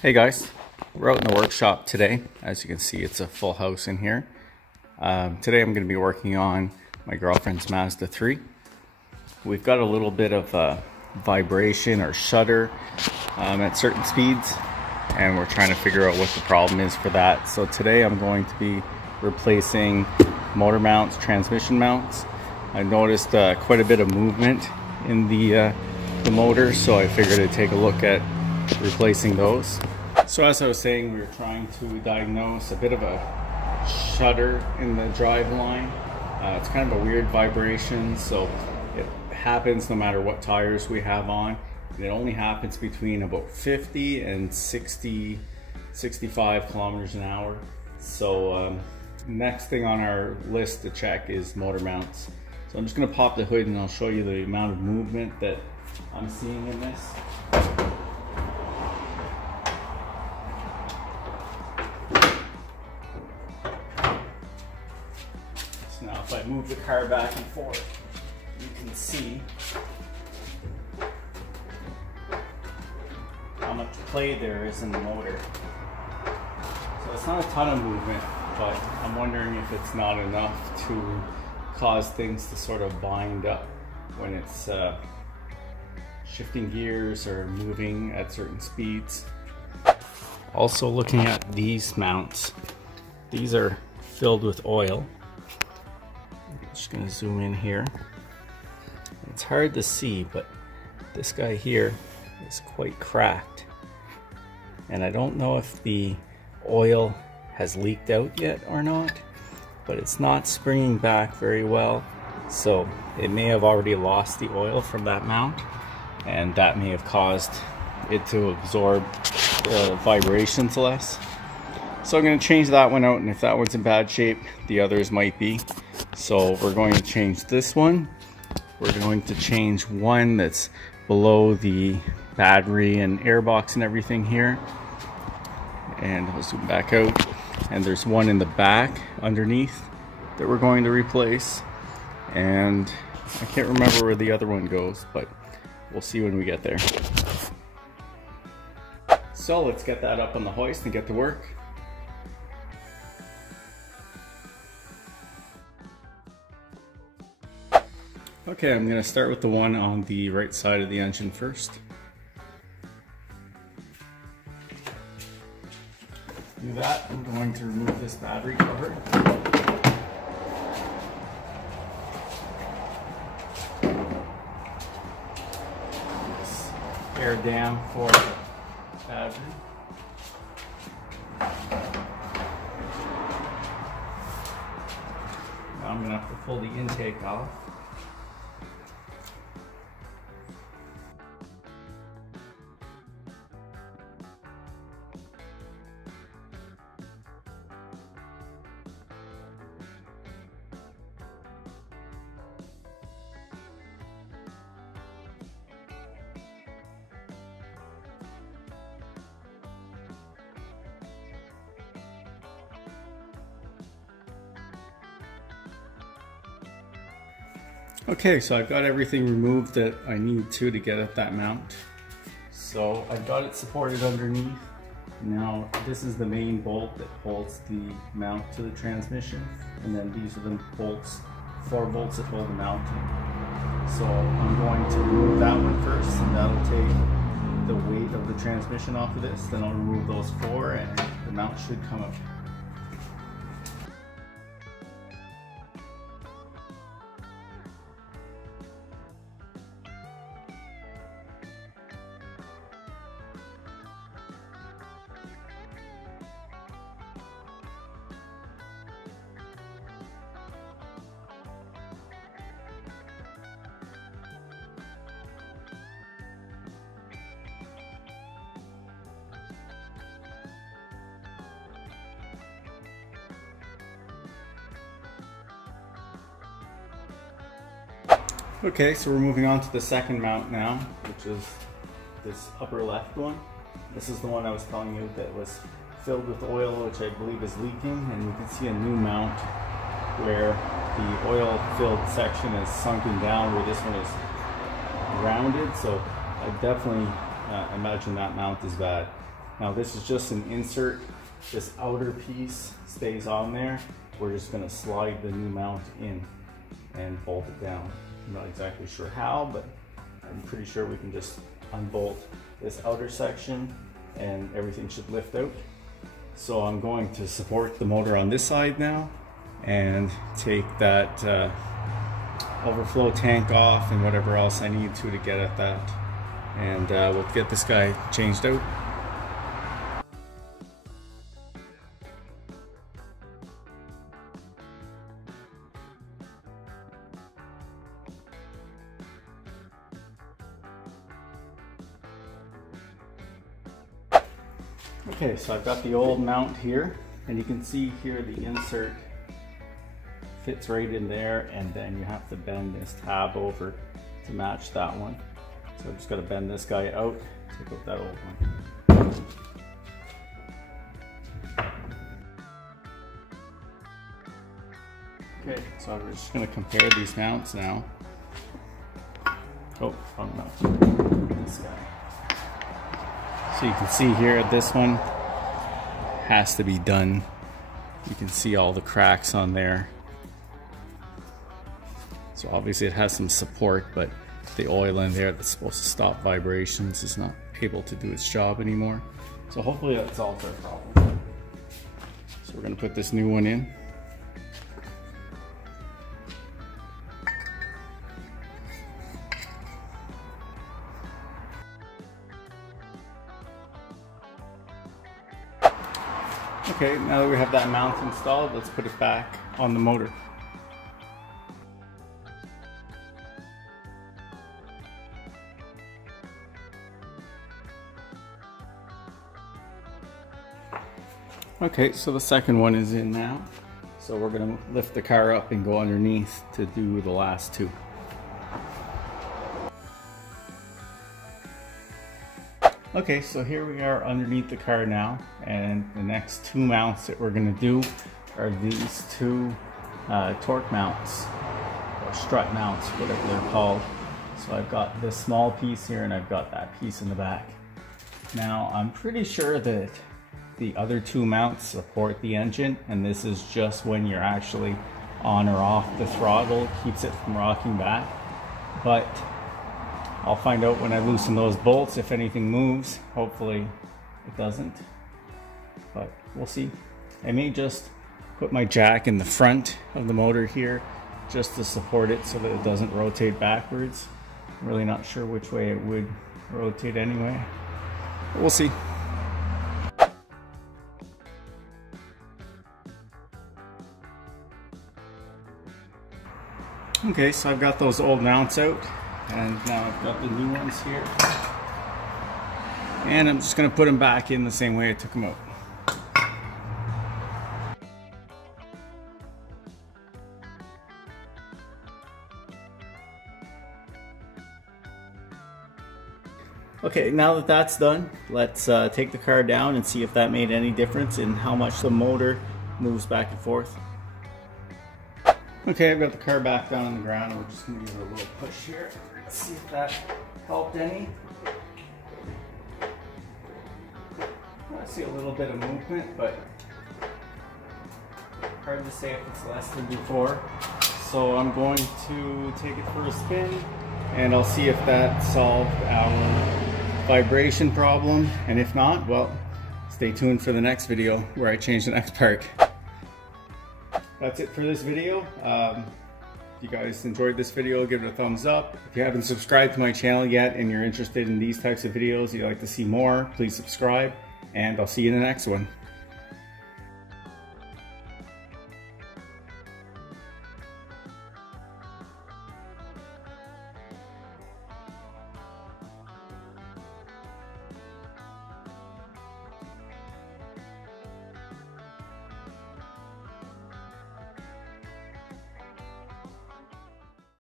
Hey guys, we're out in the workshop today. As you can see, it's a full house in here. Today I'm going to be working on my girlfriend's Mazda 3. We've got a little bit of vibration or shudder at certain speeds, and we're trying to figure out what the problem is for that. So today I'm going to be replacing motor mounts, transmission mounts. I noticed quite a bit of movement in the motor, so I figured I'd take a look at replacing those. So as I was saying, we were trying to diagnose a bit of a shudder in the driveline. It's kind of a weird vibration, so it happens no matter what tires we have on. And it only happens between about 50 and 60, 65 kilometers an hour. So next thing on our list to check is motor mounts. So I'm just going to pop the hood and I'll show you the amount of movement that I'm seeing in this. So now if I move the car back and forth, you can see how much play there is in the motor. So it's not a ton of movement, but I'm wondering if it's not enough to cause things to sort of bind up when it's shifting gears or moving at certain speeds. Also looking at these mounts, these are filled with oil. I'm just going to zoom in here. It's hard to see, but this guy here is quite cracked, and I don't know if the oil has leaked out yet or not, but it's not springing back very well, so it may have already lost the oil from that mount, and that may have caused it to absorb the vibrations less. So I'm going to change that one out, and if that one's in bad shape, the others might be. So we're going to change this one. We're going to change one that's below the battery and airbox and everything here. And I'll zoom back out. And there's one in the back underneath that we're going to replace. And I can't remember where the other one goes, but we'll see when we get there. So let's get that up on the hoist and get to work. Okay, I'm going to start with the one on the right side of the engine first. To do that, I'm going to remove this battery cover. This air dam for the battery. Now I'm going to have to pull the intake off. Okay, so I've got everything removed that I need to get at that mount. So I've got it supported underneath. Now this is the main bolt that holds the mount to the transmission, and then these are the bolts, 4 bolts that hold the mount in. So I'm going to remove that one first, and that'll take the weight of the transmission off of this. Then I'll remove those 4 and the mount should come up. Okay, so we're moving on to the second mount now, which is this upper left one. This is the one I was telling you that was filled with oil, which I believe is leaking, and you can see a new mount where the oil-filled section is sunken down, where this one is rounded. So I definitely imagine that mount is bad. Now this is just an insert. This outer piece stays on there. We're just gonna slide the new mount in and bolt it down. I'm not exactly sure how, but I'm pretty sure we can just unbolt this outer section and everything should lift out. So I'm going to support the motor on this side now and take that overflow tank off and whatever else I need to get at that. And we'll get this guy changed out. Okay, so I've got the old mount here, and you can see here the insert fits right in there, and then you have to bend this tab over to match that one. So I just got to bend this guy out, take out that old one. Okay, so we're just going to compare these mounts now. Oh, wrong mount. This guy. So you can see here, this one has to be done. You can see all the cracks on there. So obviously it has some support, but the oil in there that's supposed to stop vibrations is not able to do its job anymore. So hopefully that solves our problem. So we're going to put this new one in. Okay, now that we have that mount installed, let's put it back on the motor. Okay, so the second one is in now. So we're going to lift the car up and go underneath to do the last two. Okay, so here we are underneath the car now, and the next two mounts that we're going to do are these two torque mounts, or strut mounts, whatever they're called. So I've got this small piece here and I've got that piece in the back. Now I'm pretty sure that the other two mounts support the engine, and this is just when you're actually on or off the throttle, it keeps it from rocking back. But I'll find out when I loosen those bolts if anything moves. Hopefully it doesn't, but we'll see. I may just put my jack in the front of the motor here just to support it so that it doesn't rotate backwards. I'm really not sure which way it would rotate anyway, but we'll see. Okay, so I've got those old mounts out, and now I've got the new ones here. And I'm just going to put them back in the same way I took them out. Okay, now that that's done, let's take the car down and see if that made any difference in how much the motor moves back and forth. Okay, I've got the car back down on the ground. We're just going to give it a little push here. Let's see if that helped any. I see a little bit of movement, but hard to say if it's less than before. So I'm going to take it for a spin, and I'll see if that solved our vibration problem. And if not, well, stay tuned for the next video where I change the next part. That's it for this video. If you guys enjoyed this video, give it a thumbs up. If you haven't subscribed to my channel yet and you're interested in these types of videos, you'd like to see more, please subscribe, and I'll see you in the next one.